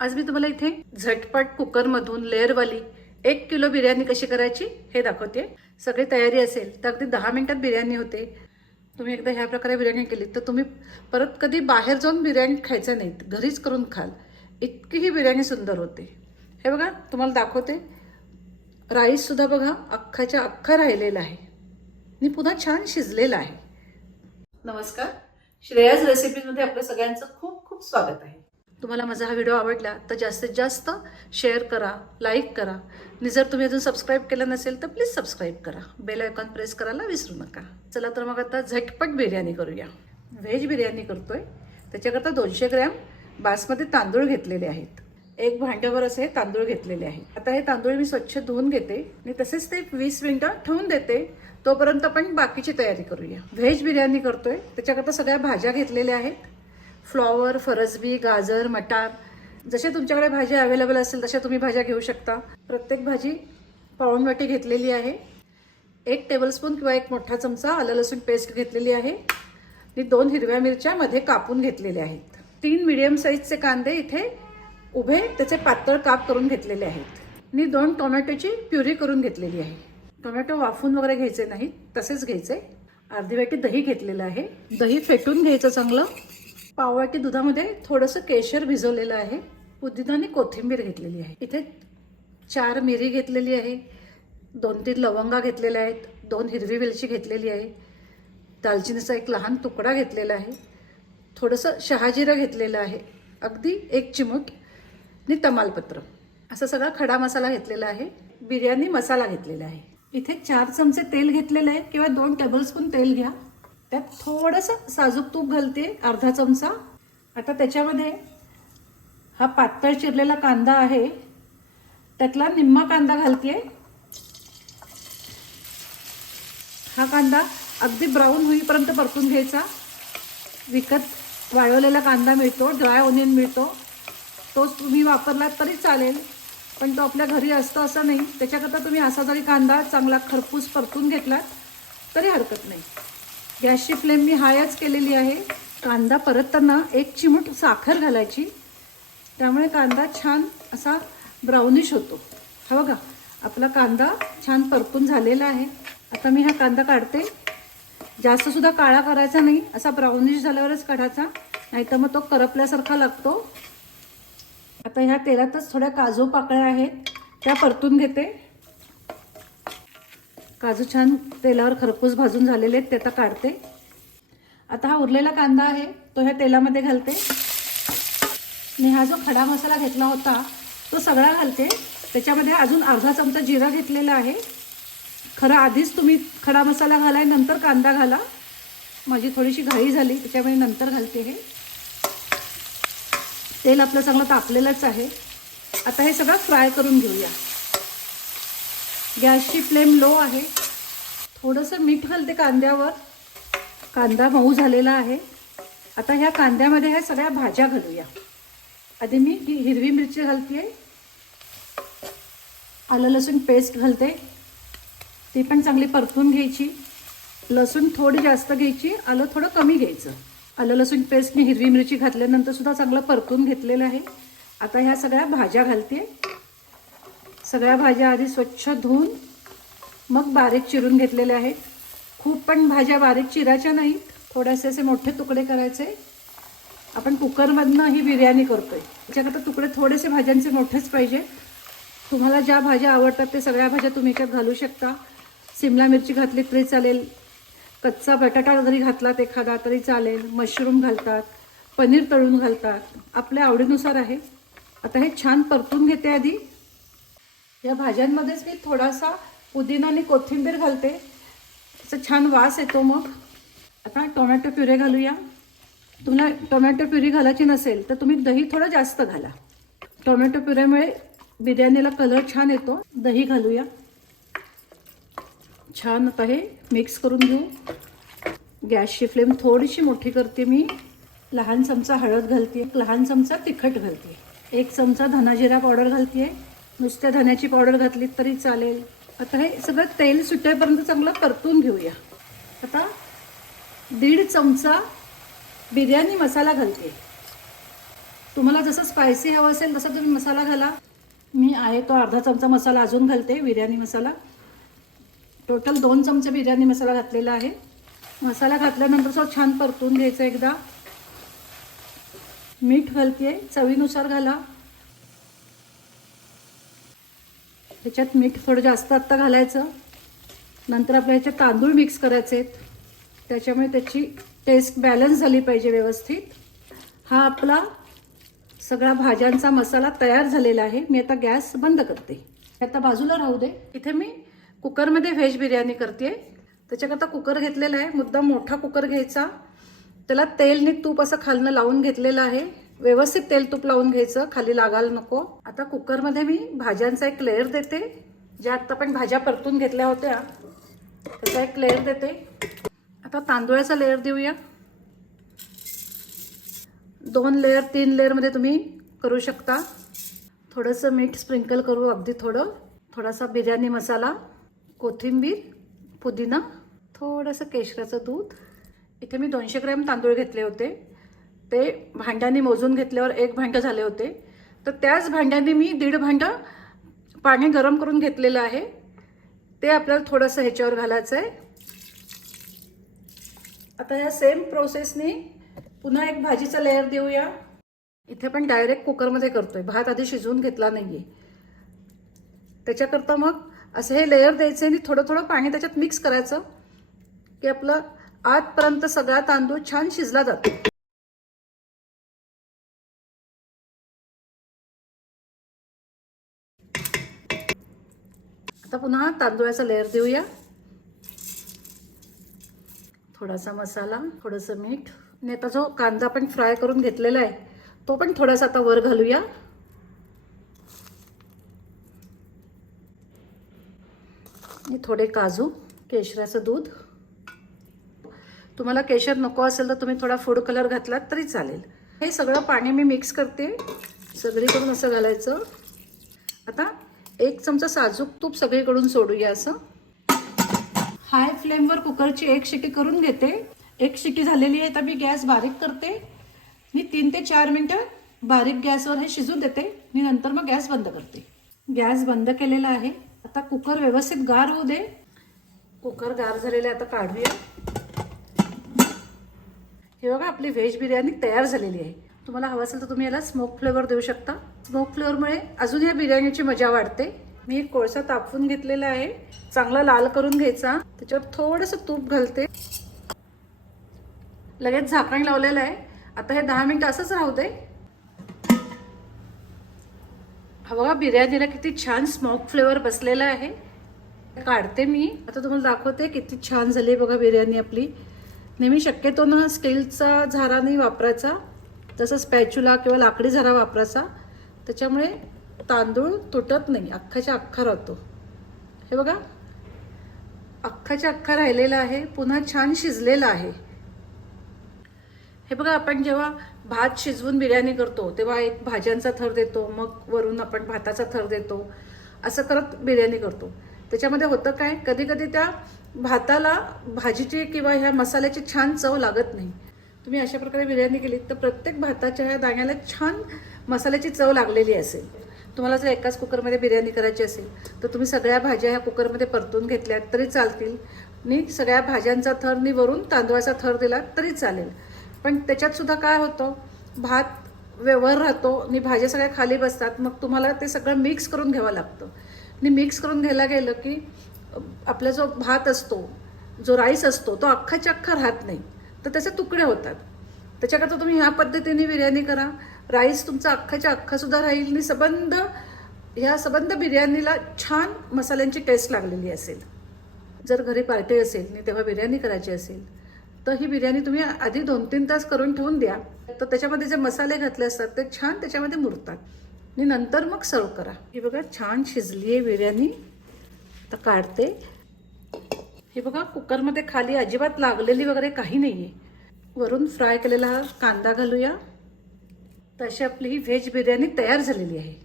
आज मी तुम्हाला इथे झटपट कुकरमधून लेअरवाली एक किलो बिर्याणी कशी करायची हे दाखवते. सगळी तयारी असेल तर अगदी दहा मिनिटात बिर्याणी होते. तुम्ही एकदा ह्या प्रकारे बिर्याणी केली तर तुम्ही परत कधी बाहेर जाऊन बिर्याणी खायचं नाही घरीच करून खाल. इतकी ही बिर्याणी सुंदर होते. हे बघा तुम्हाला दाखवते. राईससुद्धा बघा अख्खाच्या अख्खा राहिलेला आहे. आणि पुन्हा छान शिजलेला आहे. नमस्कार. श्रेयाज रेसिपीजमध्ये आपलं सगळ्यांचं खूप खूप स्वागत आहे. तुम्हाला माझा हा व्हिडिओ आवडला तर जास्तीत जास्त शेअर करा लाईक करा. आणि जर तुम्ही अजून सबस्क्राईब केलं नसेल तर प्लीज सबस्क्राईब करा. बेल आयकॉन प्रेस करायला विसरू नका. चला तर मग आता झटपट बिर्याणी करूया. व्हेज बिर्याणी करतोय. त्याच्याकरता दोनशे ग्रॅम बासमती तांदूळ घेतलेले आहेत. एक भांड्यावर असे तांदूळ घेतलेले आहेत आता हे तांदूळ मी स्वच्छ धुवून घेते आणि तसेच ते वीस मिनटं ठेवून देते. तोपर्यंत आपण बाकीची तयारी करूया. व्हेज बिर्याणी करतोय. त्याच्याकरता सगळ्या भाज्या घेतलेल्या आहेत. फ्लॉवर फरसबी गाजर मटार जसे तुमच्याकडे भाज्या अवेलेबल असेल तशा तुम्ही भाज्या घेऊ शकता. प्रत्येक भाजी पावण वाटी घेतलेली आहे. एक टेबलस्पून किंवा एक मोठा चमचा आलं लसूण पेस्ट घेतलेली आहे. आणि दोन हिरव्या मिरच्या मध्ये कापून घेतलेल्या आहेत. तीन मिडियम साईजचे कांदे इथे उभे त्याचे पातळ काप करून घेतलेले आहेत. आणि दोन टोमॅटोची प्युरी करून घेतलेली आहे. टोमॅटो वाफून वगैरे घ्यायचे नाहीत तसेच घ्यायचे. अर्धी वाटी दही घेतलेलं आहे. दही फेटून घ्यायचं चांगलं. पाववाटी दुधामध्ये थोडंसं केशर भिजवलेलं आहे. पुदिना आणि कोथिंबीर घेतलेली आहे. इथे चार मिरी घेतलेली आहे. दोन तीन लवंगा घेतलेल्या आहेत. दोन हिरवी वेलची घेतलेली आहे. दालचिनीचा एक लहान तुकडा घेतलेला आहे. थोडंसं शहाजिरं घेतलेलं आहे. अगदी एक चिमूट आणि तमालपत्र. असा सगळा खडा मसाला घेतलेला आहे. बिर्याणी मसाला घेतलेला आहे. इथे चार चमचे तेल घेतलेलं आहे किंवा दोन टेबलस्पून तेल घ्या. त्यात थोडंसं साजूक तूप घालते अर्धा चमचा. आता त्याच्यामध्ये हा पातळ चिरलेला कांदा आहे. त्यातला निम्मा कांदा घालते. हा कांदा अगदी ब्राऊन होईपर्यंत परतून घ्यायचा. विकत वाळवलेला कांदा मिळतो ड्राय ओनियन मिळतो. तोच तुम्ही वापरलात तरी चालेल पण तो आपल्या घरी असतो असं नाही. त्याच्याकरता तुम्ही असा जरी कांदा चांगला खरपूस परतून घेतलात तरी हरकत नाही. गॅसची फ्लेम मी हायच केलेली आहे. कांदा परतताना एक चिमूट साखर घालायची. त्यामुळे कांदा छान असा ब्राउनिश होतो. हा बघा आपला कांदा छान परतून झालेला आहे. आता मी हा कांदा काढते. जास्तसुद्धा काळा करायचा नाही. असा ब्राउनिश झाल्यावरच काढायचा. नाहीतर मग तो करपल्यासारखा लागतो. आता ह्या तेलातच थोड्या काजू पाकळ्या आहेत. त्या परतून घेते. काजू छान तेलावर खरपूस भाजून झालेले आहेत ते आता काढते. आता हा उरलेला कांदा आहे तो ह्या तेलामध्ये घालते. मी हा जो खडा मसाला घेतला होता तो सगळा घालते. त्याच्यामध्ये अजून अर्धा चमचा जिरा घेतलेला आहे. खरं आधीच तुम्ही खडा मसाला घालाय नंतर कांदा घाला. माझी थोडीशी घाई झाली त्याच्यामुळे नंतर घालते हे. तेल आपलं चांगलं तापलेलंच आहे. आता हे सगळं फ्राय करून घेऊया. गॅसची फ्लेम लो आहे. थोडंसं मीठ घालते कांद्यावर. कांदा मऊ झालेला आहे. आता ह्या कांद्यामध्ये ह्या सगळ्या भाज्या घालूया. आधी मी ही हिरवी मिरची घालते. आलं लसूण पेस्ट घालते. ती पण चांगली परतून घ्यायची. लसूण थोडी जास्त घ्यायची आलं थोडं कमी घ्यायचं. आलं लसूण पेस्ट मी हिरवी मिरची घातल्यानंतर सुद्धा चांगलं परतून घेतलेलं आहे. आता ह्या सगळ्या भाज्या घालते. सगळ्या भाज्या आधी स्वच्छ धुवून मग बारीक चिरून घेतलेल्या आहेत. खूप पण भाज्या बारीक चिरायच्या नाहीत. थोडेसे असे मोठे तुकडे करायचे. आपण कुकरमधनं ही बिर्याणी करतोय. त्याच्याकरता तुकडे थोडेसे भाज्यांचे मोठेच पाहिजे. तुम्हाला ज्या भाज्या आवडतात ते सगळ्या भाज्या तुम्ही याच्यात घालू शकता. सिमला मिरची घातली तरी चालेल. कच्चा बटाटा जरी घातलात एखादा तरी चालेल. मशरूम घालतात. पनीर तळून घालतात. आपल्या आवडीनुसार आहे. आता हे छान परतून घेते आधी. या भाज्यांमध्येच मी थोडासा पुदिना आणि कोथिंबीर घालते. त्याचा छान वास येतो मग. आता टोमॅटो प्युरे घालूया. तुम्हाला टोमॅटो प्युरी घालायची नसेल तर तुम्ही दही थोडं जास्त घाला. टोमॅटो प्युरेमुळे बिर्याणीला कलर छान येतो. दही घालूया. छान आता हे मिक्स करून घेऊ. गॅसची फ्लेम थोडीशी मोठी करते मी. लहान चमचा हळद घालते. लहान चमचा तिखट घालते. एक चमचा धनाजिरा पावडर घालते. नुसत्या धण्याची पावडर घातली तरी चालेल. आता हे सगळं तेल सुटेपर्यंत चांगलं परतून घेऊया. आता दीड चमचा बिर्याणी मसाला घालते. तुम्हाला जसं स्पायसी हवं असेल तसं तुम्ही मसाला घाला. मी आहे तो अर्धा चमचा मसाला अजून घालते बिर्याणी मसाला. टोटल दोन चमचे बिर्याणी मसाला घातलेला आहे. मसाला घातल्यानंतर सो छान परतून घ्यायचं एकदा. मीठ घालते चवीनुसार घाला. ह्याच्यात मीठ थोडं जास्त आत्ता घालायचं. नंतर आपल्या ह्याच्यात तांदूळ मिक्स करायचे आहेत. त्याच्यामुळे त्याची टेस्ट बॅलन्स झाली पाहिजे व्यवस्थित. हा आपला सगळा भाज्यांचा मसाला तयार झालेला आहे. मी आता गॅस बंद करते. आता बाजूला राहू दे. इथे मी कुकरमध्ये व्हेज बिर्याणी करते त्याच्याकरता कुकर घेतलेला आहे. मुद्दा मोठा कुकर घ्यायचा. त्याला तेल आणि तूप असं खालनं लावून घेतलेलं आहे. व्यवस्थित तेल तूप लावून घ्यायचं खाली लागायला नको. आता कुकरमध्ये मी भाज्यांचा एक लेअर देते. ज्या आत्ता आपण भाज्या परतून घेतल्या होत्या त्याचा एक लेअर देते. आता तांदूळाचा लेअर देऊया. दोन लेअर तीन लेअरमध्ये तुम्ही करू शकता. थोडंसं मीठ स्प्रिंकल करू अगदी थोडं. थोडासा बिर्याणी मसाला कोथिंबीर पुदिना थोडंसं केशराचं दूध. इथे मी दोनशे ग्रॅम तांदूळ घेतले होते. ते भांड्याने मोजून घेतल्यावर एक भांडं झाले होते. तर त्याच भांड्याने मी दीड भांडं पाणी गरम करून घेतलेलं आहे. ते आपल्याला थोडंसं ह्याच्यावर घालायचं आहे आता या सेम प्रोसेसने पुन्हा एक भाजीचा लेअर देऊया. इथे पण डायरेक्ट कुकरमध्ये करतोय. भात आधी शिजवून घेतला नाही आहे त्याच्याकरता मग असं हे लेअर द्यायचं आणि थोडं थोडं पाणी त्याच्यात मिक्स करायचं. की आपलं आतपर्यंत सगळा तांदूळ छान शिजला जातो. आता पुन्हा तांदुळाचा लेअर देऊया. थोडासा मसाला थोडंसं मीठ. आणि आता जो कांदा आपण फ्राय करून घेतलेला आहे तो पण थोडासा आता वर घालूया. आणि थोडे काजू केशराचं दूध. तुम्हाला केशर नको असेल तर तुम्ही थोडा फूड कलर घातलात तरी चालेल. हे सगळं पाणी मी मिक्स करते. सगळीकडून असं घालायचं. आता एक चमचा साजूक तूप सगळीकडून सोडूया असं. हाय फ्लेमवर कुकरची एक शिटी करून घेते. एक शिटी झालेली आहे तर मी गॅस बारीक करते. मी तीन ते चार मिनटं बारीक गॅसवर हे शिजू देते. मी नंतर मग गॅस बंद करते. गॅस बंद केलेला आहे. आता कुकर व्यवस्थित गार होऊ दे. कुकर गार झालेले आता काढूया. हे बघा आपली व्हेज बिर्याणी तयार झालेली आहे. तुम्हाला हवं असेल तर तुम्ही याला स्मोक फ्लेवर देऊ शकता. स्मोक फ्लेवरमुळे अजून या बिर्याणीची मजा वाढते. मी एक कोळसा तापवून घेतलेला आहे. चांगला लाल करून घ्यायचा. त्याच्यावर थोडंसं तूप घालते. लगेच झाकण लावलेलं आहे. आता हे दहा मिनिटं असंच राहू दे. हा बघा बिर्याणीला किती छान स्मोक फ्लेवर बसलेला आहे. काढते मी. आता तुम्हाला दाखवते किती छान झाली बघा बिर्याणी आपली. नेहमी शक्यतो ना स्टीलचा झारा नाही वापरायचा. तसंच स्पॅच्युला किंवा लाकडी झारा वापरायचा. त्याच्यामुळे तांदूळ तुटत नाही अख्खाच्या अख्खा राहतो. हे बघा अख्खाच्या अख्खा राहिलेला आहे पुन्हा छान शिजलेला आहे. हे बघा आपण जेव्हा भात शिजवून बिर्याणी करतो तेव्हा एक भाज्यांचा थर देतो मग वरून आपण भाताचा थर देतो असं करत बिर्याणी करतो. त्याच्यामध्ये होतं काय कधी कधी त्या भाताला भाजीची किंवा ह्या मसाल्याची छान चव लागत नाही. तुम्ही अशा प्रकारे बिर्याणी केली तर प्रत्येक भाताच्या ह्या दाण्याला छान मसाल्याची चव लागलेली असेल. तुम्हाला जर एकाच कुकरमध्ये बिर्याणी करायची असेल तर तुम्ही सगळ्या भाज्या ह्या कुकरमध्ये परतून घेतल्यात तरी चालतील. नी सगळ्या भाज्यांचा थर नि वरून तांदळाचा थर दिला तरी चालेल. पण त्याच्यातसुद्धा काय होतं भात व्यवहार राहतो आणि भाज्या सगळ्या खाली बसतात मग तुम्हाला ते सगळं मिक्स करून घ्यावं लागतं. आणि मिक्स करून घ्यायला गेलं की आपला जो भात असतो जो राईस असतो तो अख्खाच्या अख्खा राहत नाही. तर त्याचे तुकडे होतात. त्याच्याकरता तुम्ही ह्या पद्धतीने बिर्याणी करा. राईस तुमचा अख्खाच्या अख्खासुद्धा राहील. आणि सबंध ह्या सबंध बिर्याणीला छान मसाल्यांची टेस्ट लागलेली असेल. जर घरी पार्टी असेल आणि तेव्हा बिर्याणी करायची असेल तर ही बिर्याणी तुम्ही आधी दोन तीन तास करून ठेवून द्या. तर त्याच्यामध्ये जे मसाले घातले असतात ते छान त्याच्यामध्ये मुरतात. आणि नंतर मग सर्व करा. ही बघा छान शिजली आहे बिर्याणी. तर काढते. हे बघा कुकरमध्ये खाली अजिबात लागलेली वगैरे काही नाही आहे वरून फ्राय केलेला हा कांदा घालूया. तशी आपली ही व्हेज बिर्याणी तयार झालेली आहे.